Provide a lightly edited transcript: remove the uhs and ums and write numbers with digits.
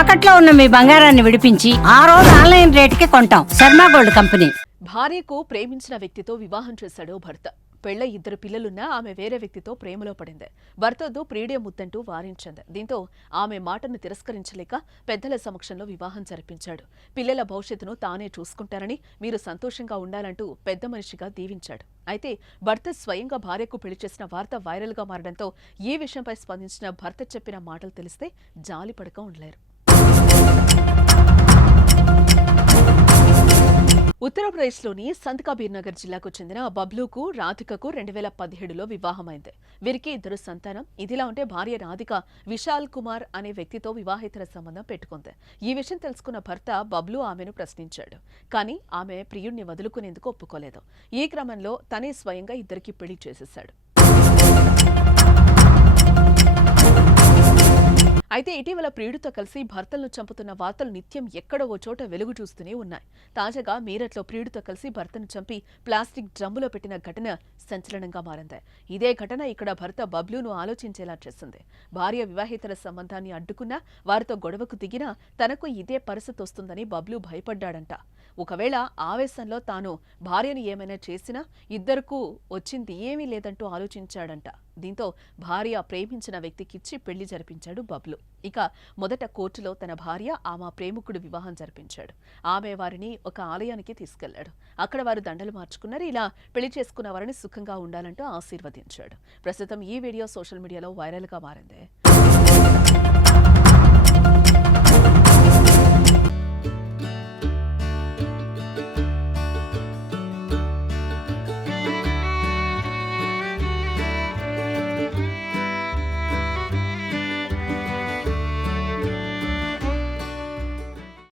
తాకట్లో ఉన్న మీ బంగారాన్ని విడిపించి ఆ రోజు ఆన్లైన్ రేటుకి కొంటాం. Sharma gold company. భార్యకు ప్రేమించిన వ్యక్తితో వివాహం చేశాడు భర్త. పెళ్ల 2 పిల్లలున్నా ఆమె వేరే వ్యక్తితో ప్రేమలో పడింది. భర్తతో ప్రియుడే ముద్దంటూ వారించింది. దీంతో ఆమె మాటను తిరస్కరించలేక పెద్దల సమక్షంలో వివాహం జరిపించాడు. పిల్లల భవిష్యత్తును తానే చూసుకుంటానని, మీరు సంతోషంగా ఉండాలంటూ పెద్ద మనిషిగా దీవించాడు. అయితే భర్త స్వయంగా భార్యకు పెళ్లి చేసిన వార్త వైరల్గా మారడంతో ఈ విషయంపై స్పందించిన భర్త చెప్పిన మాటలు తెలిస్తే జాలిపడక ఉండలేరు. ఉత్తరప్రదేశ్లోని సంత్ కబీర్ నగర్ జిల్లాకు చెందిన బబ్లూకు రాధికకు 2017లో వివాహమైంది. వీరికి 2 సంతానం. ఇదిలా ఉంటే భార్య రాధిక విశాల్ కుమార్ అనే వ్యక్తితో వివాహేతర సంబంధం పెట్టుకుంది. ఈ విషయం తెలుసుకున్న భర్త బబ్లూ ఆమెను ప్రశ్నించాడు. కానీ ఆమె ప్రియుణ్ణి వదులుకునేందుకు ఒప్పుకోలేదు. ఈ క్రమంలో తనే స్వయంగా ఇద్దరికి పెళ్లి చేసేశాడు. అయితే ఇటీవల ప్రియుడితో కలిసి భర్తలను చంపుతున్న వార్తలు నిత్యం ఎక్కడో ఓ చోట వెలుగు చూస్తూనే ఉన్నాయి. తాజాగా మీరట్లో ప్రియుడితో కలిసి భర్తను చంపి ప్లాస్టిక్ డ్రమ్ములో పెట్టిన ఘటన సంచలనంగా మారింది. ఇదే ఘటన ఇక్కడ భర్త బబ్లూను ఆలోచించేలా చేసింది. భార్య వివాహేతర సంబంధాన్ని అడ్డుకున్నా, వారితో గొడవకు దిగినా తనకు ఇదే పరిస్థితి వస్తుందని బబ్లూ భయపడ్డాడంట. ఒకవేళ ఆవేశంలో తాను భార్యను ఏమైనా చేసినా ఇద్దరికూ వచ్చింది ఏమీ లేదంటూ ఆలోచించాడంట. దీంతో భార్య ప్రేమించిన వ్యక్తికిచ్చి పెళ్లి జరిపించాడు బబ్లు. ఇక మొదట కోర్టులో తన భార్య ఆమె ప్రేమికుడు వివాహం జరిపించాడు. ఆమె వారిని ఒక ఆలయానికి తీసుకెళ్లాడు. అక్కడ వారు దండలు మార్చుకున్నారు. ఇలా పెళ్లి చేసుకున్న వారిని సుఖంగా ఉండాలంటూ ఆశీర్వదించాడు. ప్రస్తుతం ఈ వీడియో సోషల్ మీడియాలో వైరల్గా మారింది.